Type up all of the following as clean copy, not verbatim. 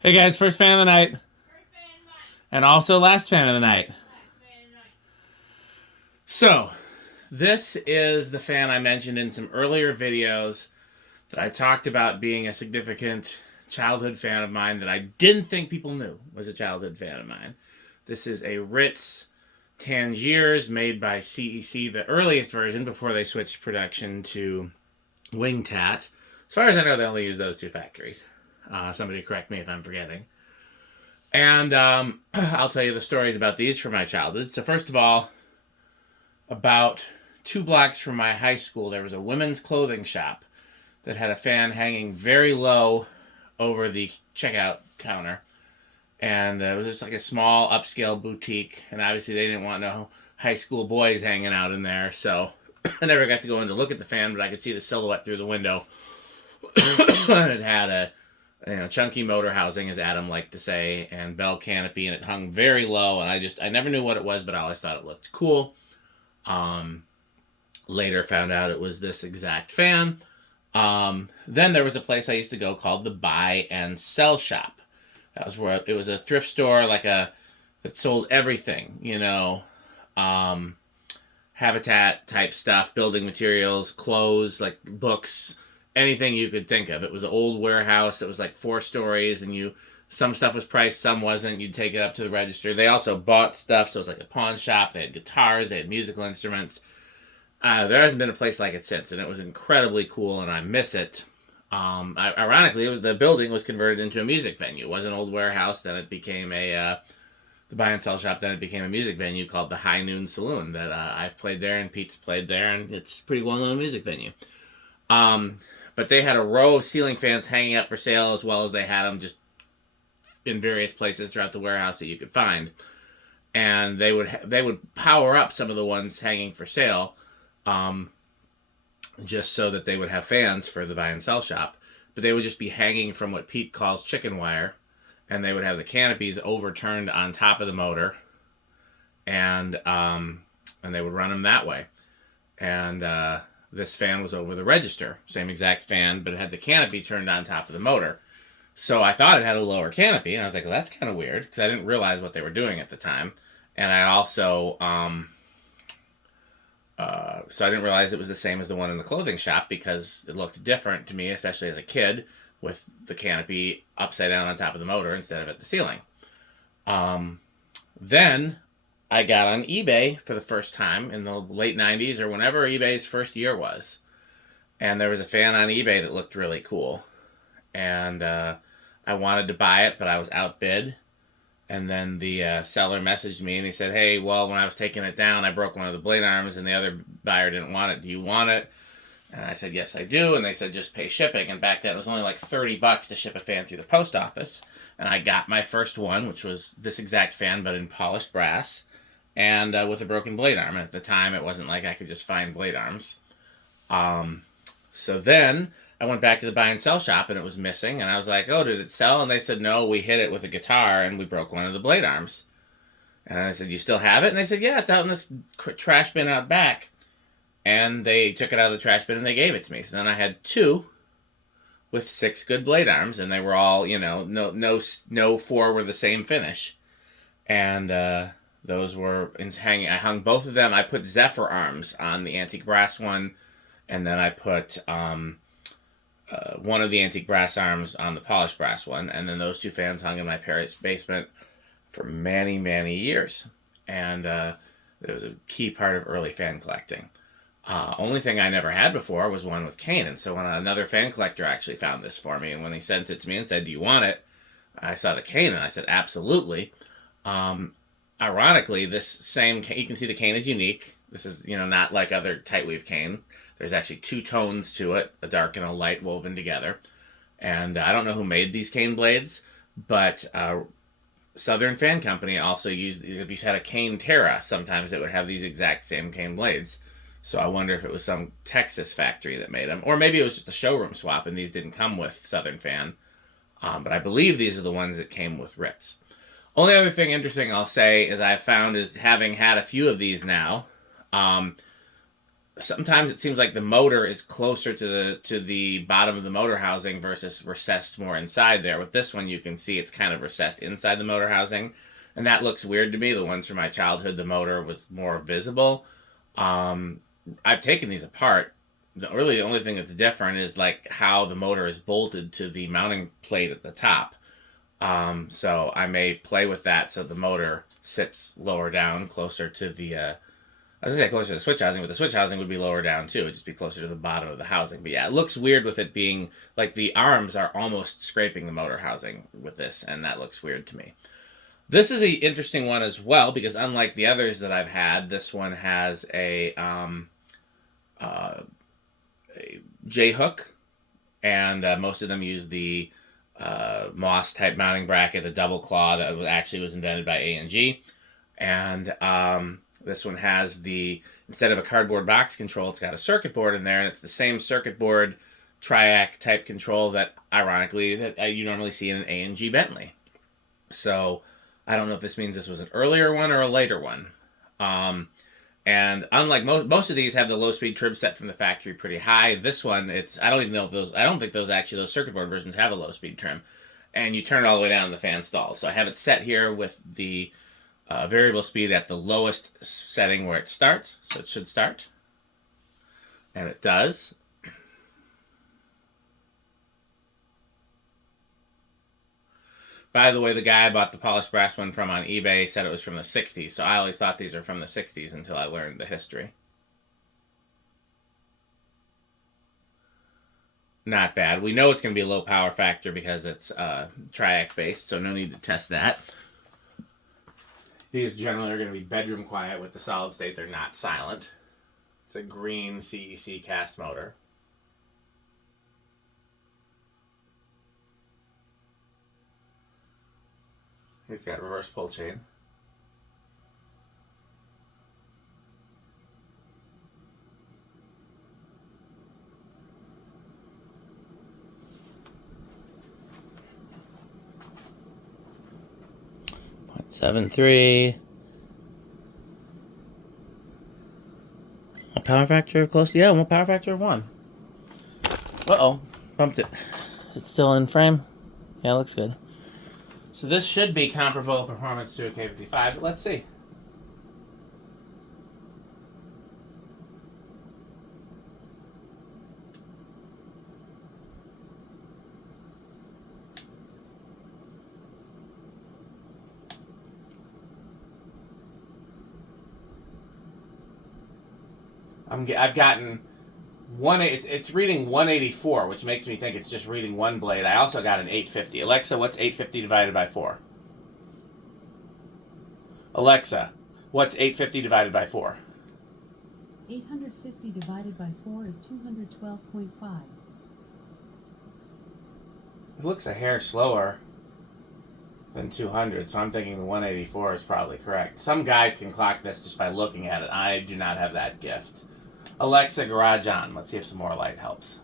Hey guys, first fan of the night, and also last fan of the night. So, this is the fan I mentioned in some earlier videos that I talked about being a significant childhood fan of mine that I didn't think people knew was a childhood fan of mine. This is a Ritz Tangiers made by CEC, the earliest version before they switched production to Wingtat. As far as I know, they only use those two factories. Somebody correct me if I'm forgetting. And I'll tell you the stories about these from my childhood. So, first of all, about 2 blocks from my high school, there was a women's clothing shop that had a fan hanging very low over the checkout counter. And it was just like a small upscale boutique. And obviously, they didn't want no high school boys hanging out in there. So, I never got to go in to look at the fan, but I could see the silhouette through the window. And it had a chunky motor housing, as Adam liked to say, and bell canopy, and it hung very low. And I never knew what it was, but I always thought it looked cool. Later found out it was this exact fan. Then there was a place I used to go called the Buy and Sell Shop. That was where it was a thrift store, that sold everything, habitat type stuff, building materials, clothes, like books, anything you could think of. It was an old warehouse. It was like 4 stories, and some stuff was priced, some wasn't. You'd take it up to the register. They also bought stuff, so it was like a pawn shop. They had guitars, they had musical instruments. There hasn't been a place like it since, and it was incredibly cool, and I miss it. Ironically, the building was converted into a music venue. It was an old warehouse, then it became the buy and sell shop, then it became a music venue called the High Noon Saloon that I've played there, and Pete's played there, and it's a pretty well-known music venue. But they had a row of ceiling fans hanging up for sale, as well as they had them just in various places throughout the warehouse that you could find. And they would power up some of the ones hanging for sale, just so that they would have fans for the buy and sell shop. But they would just be hanging from what Pete calls chicken wire, and they would have the canopies overturned on top of the motor, and they would run them that way. And this fan was over the register, same exact fan, but it had the canopy turned on top of the motor. So I thought it had a lower canopy, and I was like, well, that's kind of weird, because I didn't realize what they were doing at the time. And I also, so I didn't realize it was the same as the one in the clothing shop, because it looked different to me, especially as a kid, with the canopy upside down on top of the motor instead of at the ceiling. Then I got on eBay for the first time in the late 90s, or whenever eBay's first year was. And there was a fan on eBay that looked really cool. And I wanted to buy it, but I was outbid. And then the seller messaged me, and he said, hey, well, when I was taking it down, I broke one of the blade arms, and the other buyer didn't want it. Do you want it? And I said, yes, I do. And they said, just pay shipping. And back then, it was only like $30 to ship a fan through the post office. And I got my first one, which was this exact fan, but in polished brass, and with a broken blade arm. And at the time, it wasn't like I could just find blade arms. So then I went back to the buy and sell shop, and it was missing. And I was like, oh, did it sell? And they said, no, we hit it with a guitar, and we broke one of the blade arms. And I said, you still have it? And they said, yeah, it's out in this trash bin out back. And they took it out of the trash bin, and they gave it to me. So then I had 2 with 6 good blade arms, and they were all, no 4 were the same finish. And those were hanging. I hung both of them. I put Zephyr arms on the antique brass one, and then I put one of the antique brass arms on the polished brass one, and then those 2 fans hung in my parents' basement for many, many years. And it was a key part of early fan collecting. Only thing I never had before was one with cane, and so when another fan collector actually found this for me, and when he sent it to me and said, do you want it? I saw the cane, and I said, absolutely. Ironically, this same cane, you can see the cane is unique. This is, not like other tight weave cane. There's actually 2 tones to it, a dark and a light woven together. And I don't know who made these cane blades, but Southern Fan Company also used, if you had a cane Terra, sometimes it would have these exact same cane blades. So I wonder if it was some Texas factory that made them, or maybe it was just a showroom swap and these didn't come with Southern Fan. But I believe these are the ones that came with Ritz. Only other thing interesting I'll say is I've found is having had a few of these now, sometimes it seems like the motor is closer to the bottom of the motor housing versus recessed more inside there. With this one, you can see it's kind of recessed inside the motor housing, and that looks weird to me. The ones from my childhood, the motor was more visible. I've taken these apart. Really, the only thing that's different is like how the motor is bolted to the mounting plate at the top. So I may play with that so the motor sits lower down, closer to the I was gonna say closer to the switch housing, but the switch housing would be lower down too. It'd just be closer to the bottom of the housing. But yeah, it looks weird with it being like the arms are almost scraping the motor housing with this, and that looks weird to me. This is an interesting one as well because unlike the others that I've had, this one has uh, a J hook, and most of them use the Moss type mounting bracket, the double claw that actually was invented by A&G, and this one has instead of a cardboard box control, it's got a circuit board in there, and it's the same circuit board triac type control that, ironically, that you normally see in an A&G Bentley. So I don't know if this means this was an earlier one or a later one. And unlike most of these have the low speed trim set from the factory pretty high. This one, I don't even know if I don't think those circuit board versions have a low speed trim. And you turn it all the way down and the fan stalls. So I have it set here with the variable speed at the lowest setting where it starts, so it should start, and it does. By the way, the guy I bought the polished brass one from on eBay said it was from the 60s, so I always thought these were from the 60s until I learned the history. Not bad. We know it's going to be a low power factor because it's triac based, so no need to test that. These generally are going to be bedroom quiet with the solid state. They're not silent. It's a green CEC cast motor. He's got reverse pull chain. .73. A power factor close? Yeah, one power factor of 1. Uh-oh. Bumped it. It's still in frame? Yeah, looks good. So this should be comparable performance to a K55, but let's see. I've gotten it's reading 184, which makes me think it's just reading one blade. I also got an 850. Alexa, what's 850 divided by 4? Alexa, what's 850 divided by 4? 850 divided by 4 is 212.5. It looks a hair slower than 200, so I'm thinking the 184 is probably correct. Some guys can clock this just by looking at it. I do not have that gift. Alexa, garage on. Let's see if some more light helps.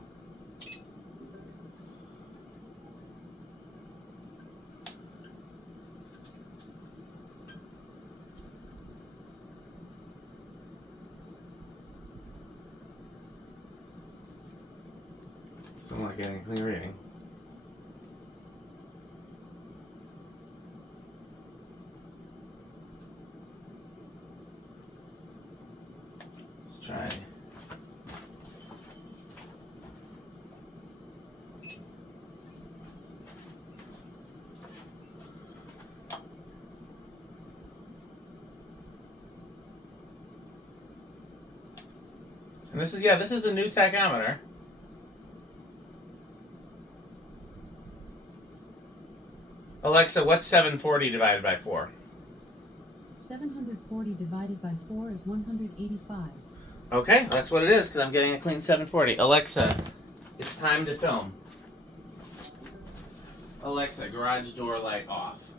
Still not getting a clean reading. Let's try. And this is the new tachometer. Alexa, what's 740 divided by 4? 740 divided by 4 is 185. Okay, that's what it is, because I'm getting a clean 740. Alexa, it's time to film. Alexa, garage door light off.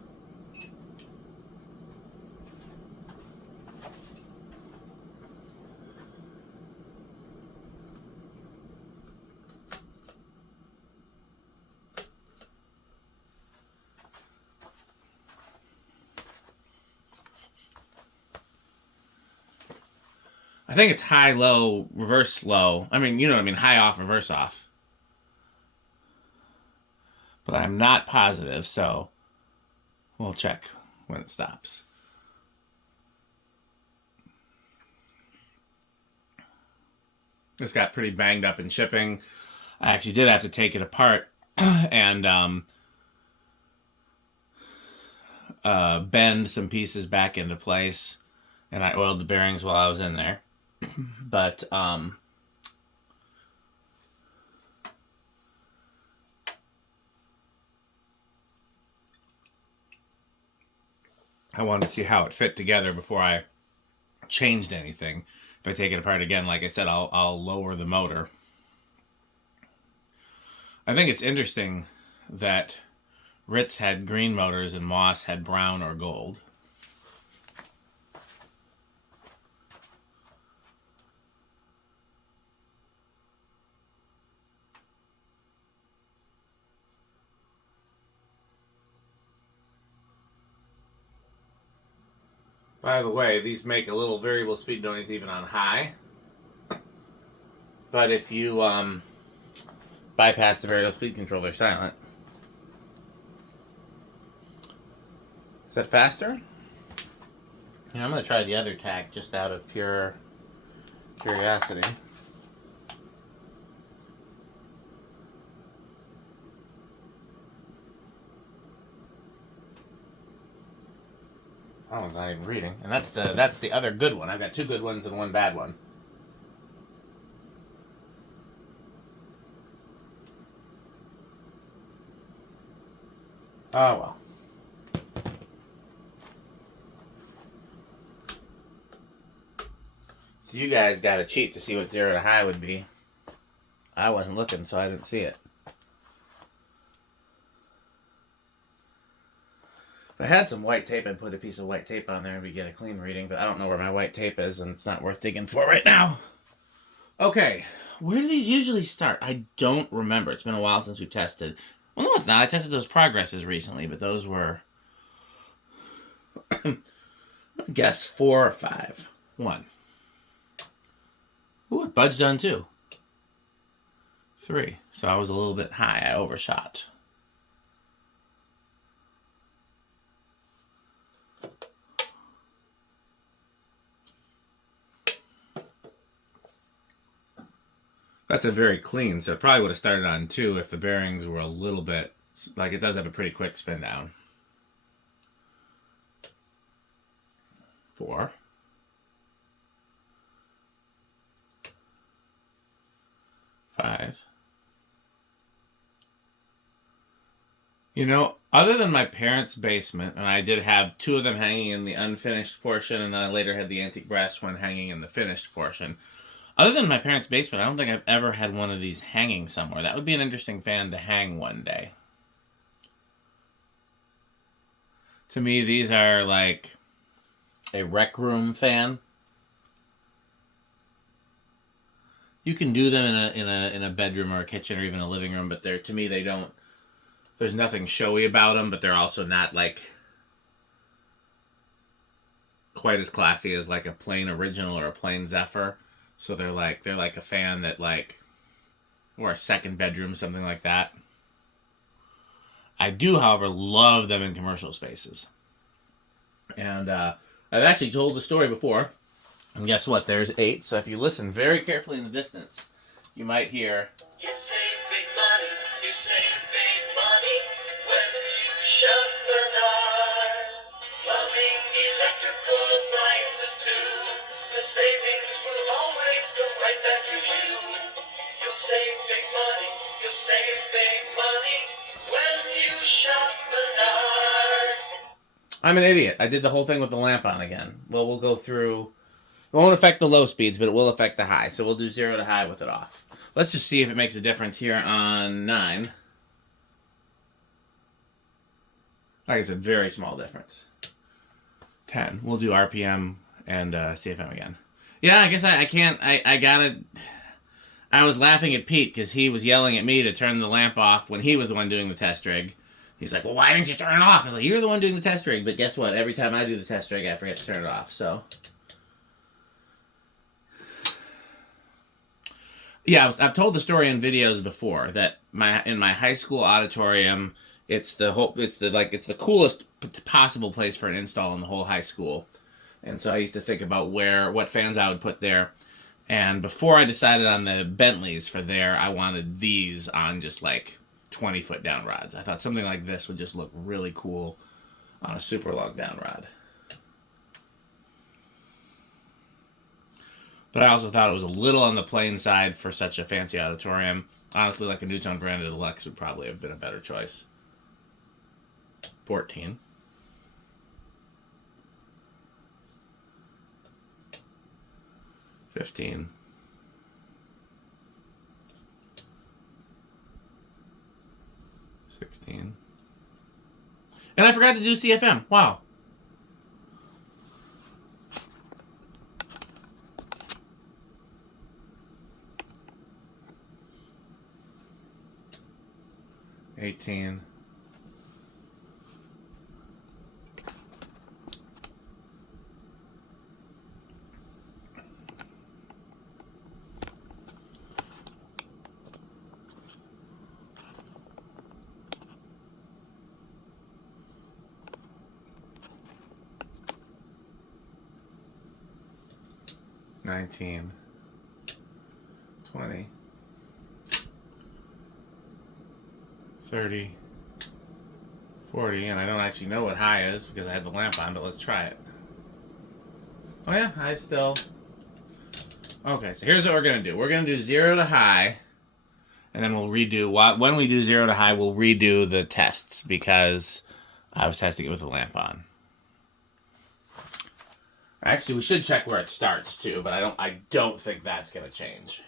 I think it's high, low, reverse, low. I mean, you know what I mean, high off, reverse off. But I'm not positive, so we'll check when it stops. This got pretty banged up in shipping. I actually did have to take it apart and bend some pieces back into place. And I oiled the bearings while I was in there. But I wanted to see how it fit together before I changed anything. If I take it apart again, like I said, I'll lower the motor. I think it's interesting that Ritz had green motors and Moss had brown or gold. By the way, these make a little variable speed noise even on high. But if you bypass the variable speed control, they're silent. Is that faster? Yeah, I'm going to try the other tack just out of pure curiosity. That one's not even reading. And that's the other good one. I've got two good ones and one bad one. Oh well. So you guys got to cheat to see what 0 to high would be. I wasn't looking, so I didn't see it. If I had some white tape, I'd put a piece of white tape on there and we'd get a clean reading, but I don't know where my white tape is, and it's not worth digging for right now. Okay, where do these usually start? I don't remember. It's been a while since we tested. Well, no, it's not. I tested those progresses recently, but those were, I guess, 4 or 5. 1. Ooh, it budged on 2. 3. So I was a little bit high. I overshot. That's a very clean, so it probably would have started on 2 if the bearings were a little bit, like it does have a pretty quick spin down. 4. 5. You know, other than my parents' basement, and I did have 2 of them hanging in the unfinished portion, and then I later had the antique brass one hanging in the finished portion. Other than my parents' basement, I don't think I've ever had one of these hanging somewhere. That would be an interesting fan to hang one day. To me, these are like a rec room fan. You can do them in a bedroom or a kitchen or even a living room, but to me they don't. There's nothing showy about them, but they're also not like quite as classy as like a plain original or a plain Zephyr. So they're like a fan that like, or a second bedroom, something like that. I do, however, love them in commercial spaces. And I've actually told the story before. And guess what? There's 8. So if you listen very carefully in the distance, you might hear. You save big money, you save big money when you shop Menards. Plumbing, electrical appliances too. The savings will always come right back to you. You'll save big money, you'll save big money when you shop Menards. I'm an idiot. I did the whole thing with the lamp on again. Well, we'll go through. It won't affect the low speeds, but it will affect the high. So we'll do 0 to high with it off. Let's just see if it makes a difference here on 9. Like I said, very small difference. 10. We'll do RPM and CFM again. Yeah, I guess I can't. I gotta. I was laughing at Pete because he was yelling at me to turn the lamp off when he was the one doing the test rig. He's like, well, why didn't you turn it off? I was like, you're the one doing the test rig. But guess what? Every time I do the test rig, I forget to turn it off. So Yeah, I've told the story in videos before that in my high school auditorium, it's the coolest possible place for an install in the whole high school. And so I used to think about what fans I would put there. And before I decided on the Bentleys for there, I wanted these on just like 20-foot down rods. I thought something like this would just look really cool on a super long down rod. But I also thought it was a little on the plain side for such a fancy auditorium. Honestly, like a Newton Veranda Deluxe would probably have been a better choice. 14. $15. $16. And I forgot to do CFM. Wow. $18. $19. $20. $30. $40. And I don't actually know what high is because I had the lamp on, but let's try it. Oh yeah, high still. Okay, so here's what we're going to do. We're going to do 0 to high, and then we'll redo, when we do 0 to high, we'll redo the tests because I was testing it with the lamp on. Actually, we should check where it starts too, but I don't think that's going to change.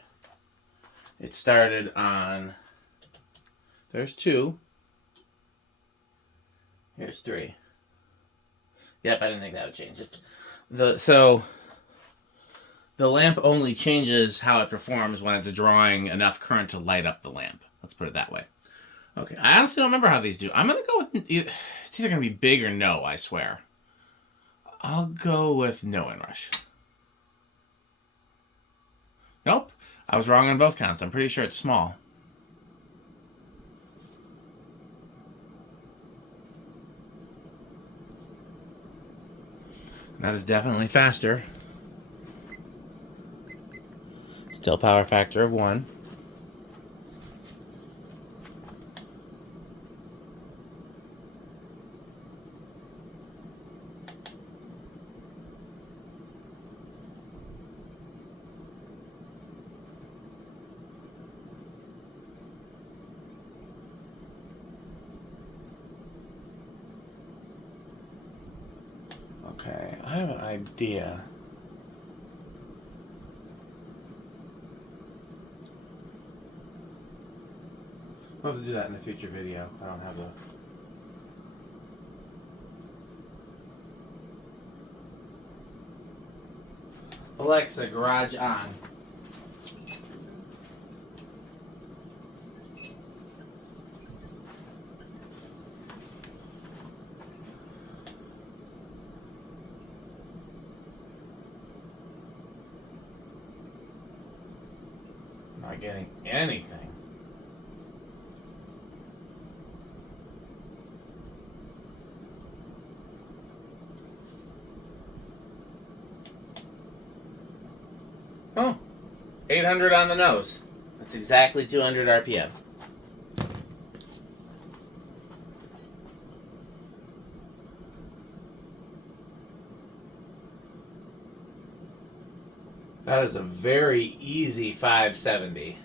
It started on, there's 2. Here's 3. Yep, I didn't think that would change it. So the lamp only changes how it performs when it's drawing enough current to light up the lamp. Let's put it that way. Okay, I honestly don't remember how these do. I'm going to go with, it's either going to be big or no, I swear. I'll go with no inrush. Nope, I was wrong on both counts. I'm pretty sure it's small. That is definitely faster. Still power factor of 1. Okay, I have an idea. I'll have to do that in a future video. I don't have the... Alexa, garage on. Not getting anything. Oh, 800 on the nose. That's exactly 200 RPM. That is a very easy 570.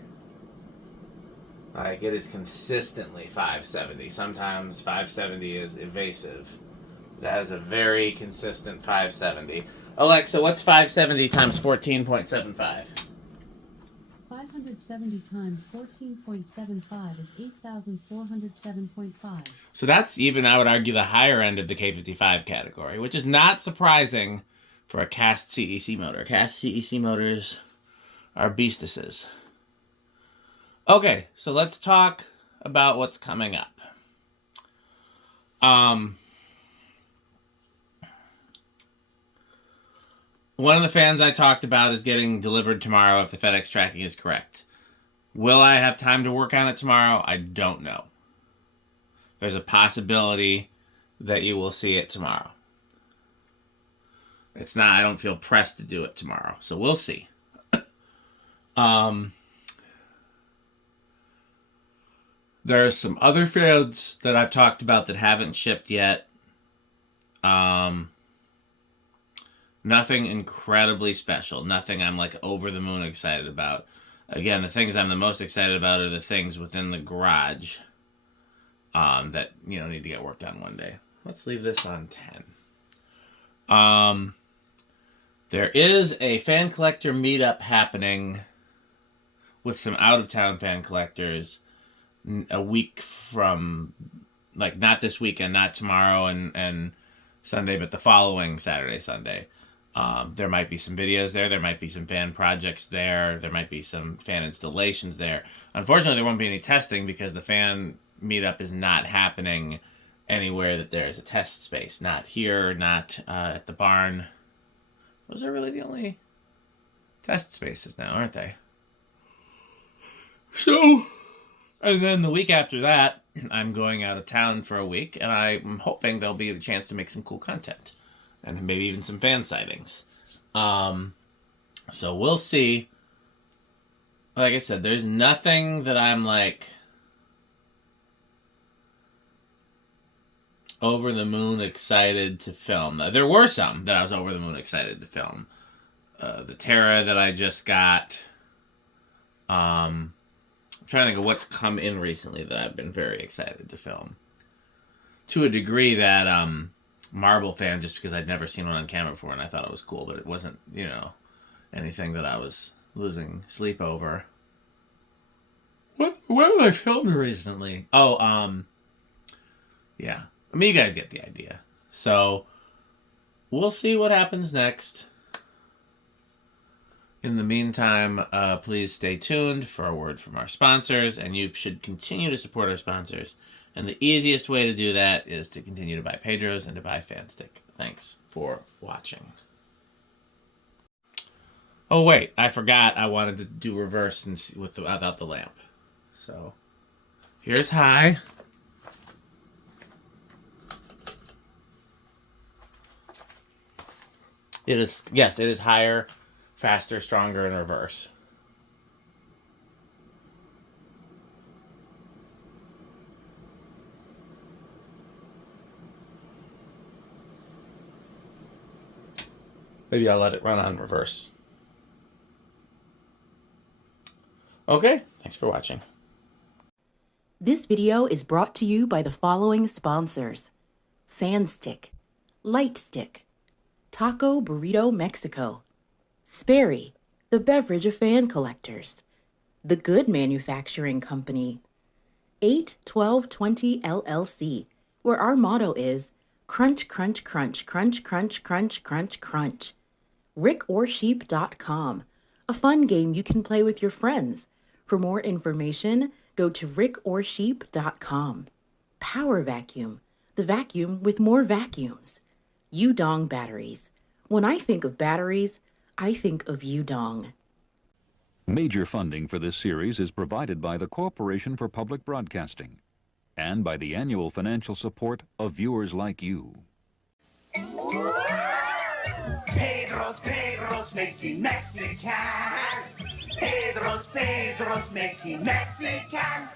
Like, it is consistently 570. Sometimes 570 is evasive. That is a very consistent 570. Alexa, what's 570 times 14.75? 570 times 14.75 is 8,407.5. So that's even, I would argue, the higher end of the K55 category, which is not surprising for a cast CEC motor. Cast CEC motors are beastuses. Okay, so let's talk about what's coming up. One of the fans I talked about is getting delivered tomorrow if the FedEx tracking is correct. Will I have time to work on it tomorrow? I don't know. There's a possibility that you will see it tomorrow. It's not, I don't feel pressed to do it tomorrow, so we'll see. There's some other fans that I've talked about that haven't shipped yet. Nothing incredibly special. Nothing I'm like over the moon excited about. Again, the things I'm the most excited about are the things within the garage that, you know, need to get worked on one day. Let's leave this on 10. There is a fan collector meetup happening with some out-of-town fan collectors a week from, like, not this weekend, not tomorrow and Sunday, but the following Saturday, Sunday. There might be some videos there. There might be some fan projects there. There might be some fan installations there. Unfortunately, there won't be any testing because the fan meetup is not happening anywhere that there is a test space. Not here, not at the barn. Those are really the only test spaces now, aren't they? So, and then the week after that, I'm going out of town for a week, and I'm hoping there'll be a chance to make some cool content. And maybe even some fan sightings. So we'll see. Like I said, there's nothing that I'm like over the moon excited to film. There were some that I was over the moon excited to film. The Terra that I just got. I'm trying to think of what's come in recently that I've been very excited to film. To a degree that Marble fan, just because I'd never seen one on camera before and I thought it was cool, but it wasn't, you know, anything that I was losing sleep over. What have I filmed recently? Oh, yeah. I mean, you guys get the idea. So, we'll see what happens next. In the meantime, please stay tuned for a word from our sponsors, and you should continue to support our sponsors. And the easiest way to do that is to continue to buy Pedro's and to buy Fanstick. Thanks for watching. Oh wait, I forgot I wanted to do reverse and see without the lamp. So, here's high. It is, yes, it is higher, faster, stronger in reverse. Maybe I'll let it run on reverse. Okay, thanks for watching. This video is brought to you by the following sponsors: Sandstick, Lightstick, Taco Burrito Mexico, Sperry, the beverage of fan collectors, The Good Manufacturing Company, 81220 LLC, where our motto is crunch, crunch, crunch, crunch, crunch, crunch, crunch, crunch. rickorsheep.com, a fun game you can play with your friends. For more information, go to rickorsheep.com. Power Vacuum, the vacuum with more vacuums. Udong Batteries. When I think of batteries, I think of Udong. Major funding for this series is provided by the Corporation for Public Broadcasting and by the annual financial support of viewers like you. Pedro's making Mexican. Pedro's making Mexican.